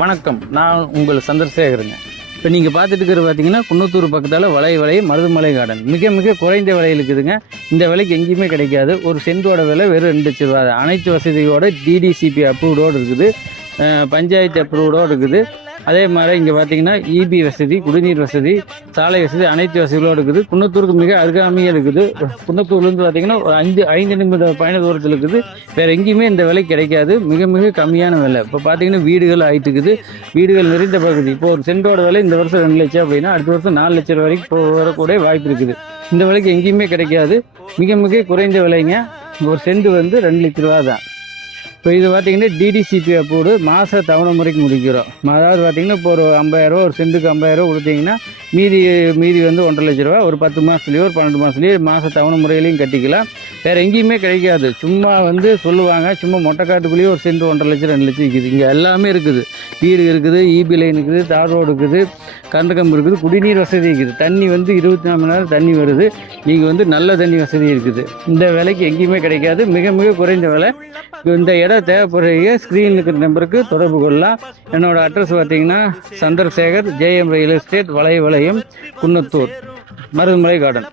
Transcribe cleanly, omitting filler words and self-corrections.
வணக்கம், நான் உங்கள் சந்திரசேகருங்க. இப்போ நீங்கள் பார்த்துட்டு இருக்கிறது பார்த்தீங்கன்னா குன்னத்தூர் பக்கத்தால் வளை மருதுமலை கார்டன் மிக மிக குறைந்த விலையில் இருக்குதுங்க. இந்த விலைக்கு எங்கேயுமே கிடைக்காது. ஒரு சென்டோட விலை வெறும் 2 லட்ச ரூபா. அனைத்து வசதியோட டிடிசிபி அப்ரூவ்டோடு இருக்குது, பஞ்சாயத்து அப்ரூவ்டோடு இருக்குது. அதே மாதிரி இங்கே பார்த்தீங்கன்னா இபி வசதி, குடிநீர் வசதி, சாலை வசதி, அனைத்து வசதிகளோடு இருக்குது. குன்னத்தூருக்கு மிக அருகாமையாக இருக்குது. குன்னத்தூர்லேருந்து பார்த்தீங்கன்னா ஒரு 5 நிமிட பயண தூரத்தில் இருக்குது. வேறு எங்கேயுமே இந்த விலை கிடைக்காது. மிக மிக கம்மியான விலை. இப்போ பார்த்தீங்கன்னா வீடுகள் ஆகிட்டு இருக்குது. வீடுகள் நிறைந்த பகுதி. இப்போ ஒரு சென்டோட விலை இந்த வருஷம் 2 லட்சம் அப்படின்னா அடுத்த வருஷம் 4 லட்சம் வரைக்கும் வரக்கூடிய வாய்ப்பு இருக்குது. இந்த விலைக்கு எங்கேயுமே கிடைக்காது. மிக மிக குறைந்த விலைங்க. ஒரு சென்ட் வந்து 2 லட்ச ரூபா தான். இப்போ இது பார்த்தீங்கன்னா டிடிசிபி அப்ரூவ்டு மாத தவணை முறைக்கு முடிக்கிறோம். அதாவது பார்த்தீங்கன்னா இப்போ ஒரு 50,000 ஒரு சென்ட்டுக்கு 50,000 கொடுத்தீங்கன்னா மீதி வந்து 1,50,000 லட்ச ரூபா ஒரு 10 மாதத்துலேயோ ஒரு 12 மாதத்துலேயோ மாத தவணை முறையிலையும் கட்டிக்கலாம். வேறு எங்கேயுமே கிடைக்காது. சும்மா வந்து சொல்லுவாங்க, சும்மா மொட்டைக்காட்டுக்குள்ளேயே ஒரு சென்ட் 1,50,000 2 லட்சம் இருக்குது. இங்கே எல்லாமே இருக்குது. வீடு இருக்குது, இபி லைன் இருக்குது, தார் ரோடு இருக்குது, கரண்ட் கம்பு இருக்குது, குடிநீர் வசதி இருக்குது. தண்ணி வந்து 24 மணி நேரம் தண்ணி வருது. நீங்கள் வந்து நல்ல தண்ணி வசதி இருக்குது. இந்த விலைக்கு எங்கேயுமே கிடைக்காது. மிக மிக குறைந்த விலை. இந்த இடம் தேவைப்படுறீங்க ஸ்க்ரீனில் இருக்கிற நம்பருக்கு தொடர்பு கொள்ளலாம். என்னோடய அட்ரஸ் பார்த்தீங்கன்னா சந்திரசேகர், ஜேஎம் ரியல் எஸ்டேட், வளையம், குன்னத்தூர், மருதுமலை கார்டன்.